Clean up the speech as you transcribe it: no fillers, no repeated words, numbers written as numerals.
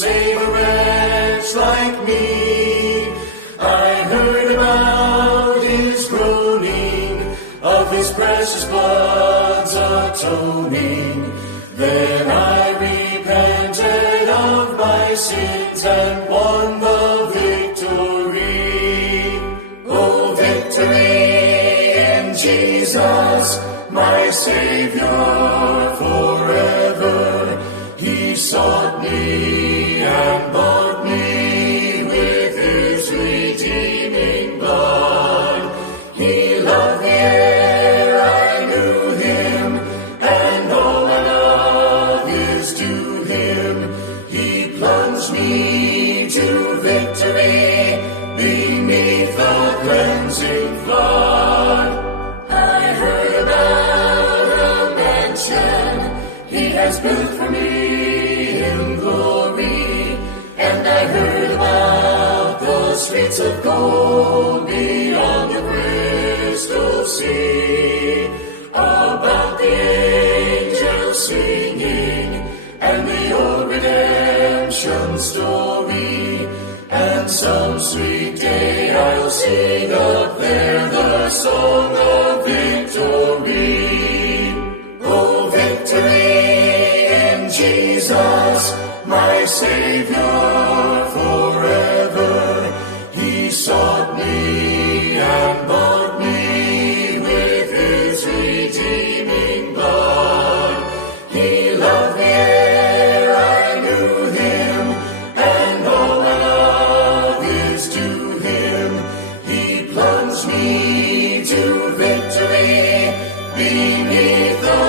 save a wretch like me. I heard about his groaning, of his precious blood's atoning. Then I repented of my sins and won the victory. Oh, victory in Jesus, my Savior forever. He sought me and bought me with his redeeming blood. He loved the air, I knew him, and all my love is to him. He plunged me to victory beneath the cleansing flood. I heard about a mansion he has built for me in glory, and I heard about the streets of gold beyond the crystal sea, about the angels singing and the old redemption story. And some sweet day I'll sing up there the song of victory. Oh, victory in Jesus, my Savior forever. He sought me and bought me with his redeeming blood. He loved the air, I knew him, and all my love is to him. He plunged me to victory beneath the